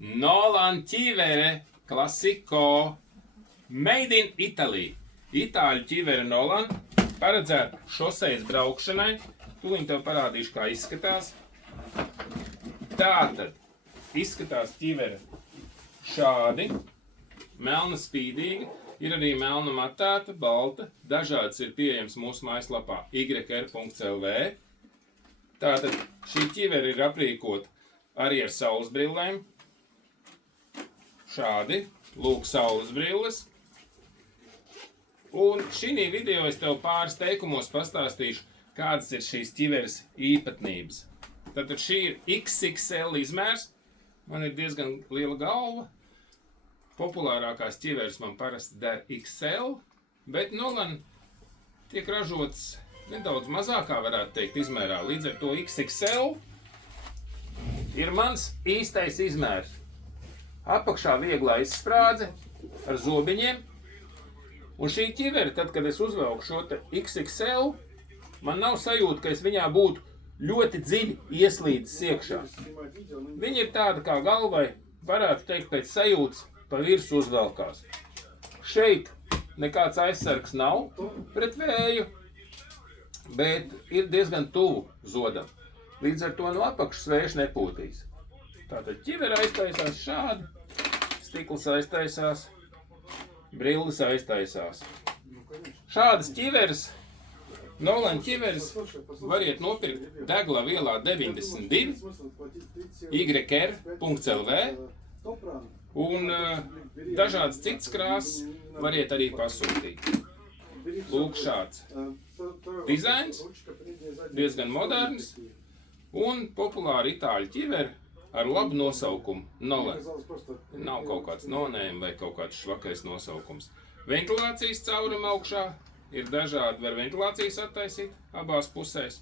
Nolan ķivere Classico Made in Italy. Itāļu ķivere Nolan paredzēta šosejas braukšanai. Tūlīt tev parādīšu, kā izskatās. Tātad izskatās ķivere šādi. Melna spīdīga. Ir arī melna matēta, balta. Dažādas ir pieejams mūsu mājaslapā yr.lv. Tātad šī ķivere ir aprīkota arī ar saules brillēm. Šādi, lūk, saules brilles. Un šī video es tev pāris teikumos pastāstīšu, kādas ir šīs ķiveres īpatnības. Tātad šī ir XXL izmērs. Man ir diezgan liela galva. Populārākās ķiveres man parasti der XL, bet Nolan tiek ražots nedaudz mazākā, varētu teikt, izmērā. Līdz ar to XXL ir mans īstais izmērs. Apakšā vieglā izsprādze ar zobiņiem. Un šī ķivere, tad, kad es uzvelku šo te XXL, man nav sajūta, ka es viņā būtu ļoti dziļi ieslīdis iekšā. Viņa ir tāda kā galvai, varētu teikt, pēc sajūtas pa virsu uzvelkās. Šeit nekāds aizsargs nav pret vēju, bet ir diezgan tuvu zodam. Līdz ar to no apakšas vējš nepūtīs. Tātad ķivere aiztaisās šādi, stikls aiztaisās, brilles aiztaisās. Šādas ķiveres, Nolan ķiveres, variet nopirkt Degla vielā 92, yr.lv, un dažādas citas krāsas variet arī pasūtīt. Lūk, šāds dizains, diezgan moderns un populāra itāļu ķivere ar labu nosaukumu Nolan. Nav kaut kāds no-name vai kaut kāds švakais nosaukums. Ventilācijas caurumi augšā ir dažādi, var ventilācijas attaisīt abās pusēs.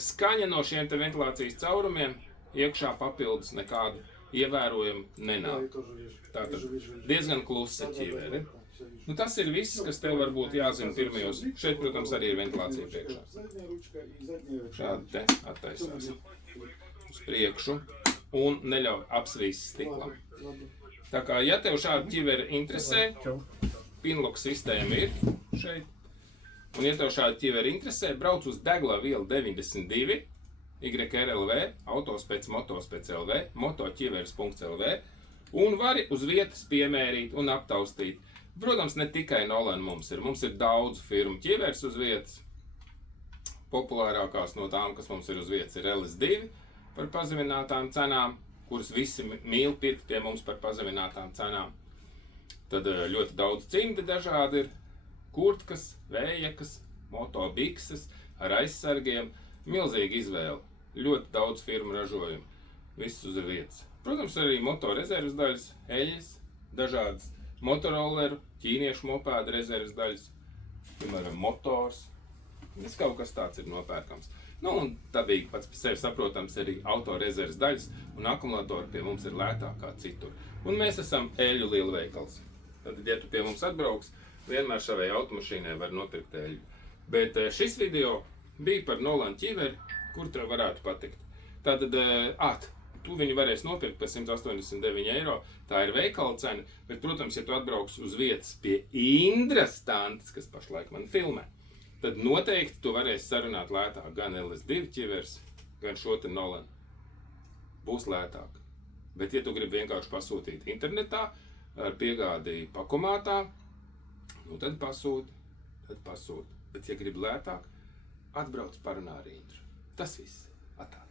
Skaņa no šiem te ventilācijas caurumiem iekšā papildus nekādu ievērojumu nenāk. Tātad diezgan klusa ķivere. Nu, tas ir viss, kas tev varbūt jāzina pirmajos. Šeit, protams, arī ir ventilācija priekšā. Šādi te attaisās uz priekšu un neļauj apsvīst stiklam. Tā kā, ja tev šāda ķivere interesē, pinlock sistēma ir šeit. Un, ja tev šāda ķivere interesē, brauc uz Degla vielu 92, yr.lv, autospec, motospec LV, motoķiveres.lv, un vari uz vietas piemērīt un aptaustīt. Protams, ne tikai Nolan mums ir daudz firmu ķiveres uz vietas. Populārākās no tām, kas mums ir uz vietas, ir LS2 par pazeminātām cenām, kuras visi mīl pirkt pie mums par pazeminātām cenām. Tad ļoti daudz cimdi dažādi ir, kurtkas, vējakas, motobikses ar aizsargiem. Milzīga izvēle, ļoti daudz firmu ražojumu, viss uz vietas. Protams, arī motorezerves daļas, eļas, dažādas motoroleru, ķīniešu mopēdu rezerves daļas, piemēram, motors. Viss kaut kas tāds ir nopērkams. Nu, un dabīgi pats par sevi saprotams arī autorezerves daļas, un akumulatori pie mums ir lētāk kā citur. Un mēs esam eļu lielveikals. Tad, ja tu pie mums atbrauks, vienmēr savai automašīnai var nopirkt eļu. Bet šis video bija par Nolan ķiveri, kur tev varētu patikt. Tātad, tu viņu varēs nopirkt par 189 eiro, tā ir veikala cena, bet, protams, ja tu atbrauks uz vietas pie Indras tantes, kas pašlaik man filmē, tad noteikti tu varēsi sarunāt lētāk gan LS2 ķiveres, gan šo te Nolan. Būs lētāk. Bet, ja tu gribi vienkārši pasūtīt internetā ar piegādi pakomātā, nu tad pasūti. Bet, ja gribi lētāk, atbrauc parunā ar Indru. Tas viss. Atā.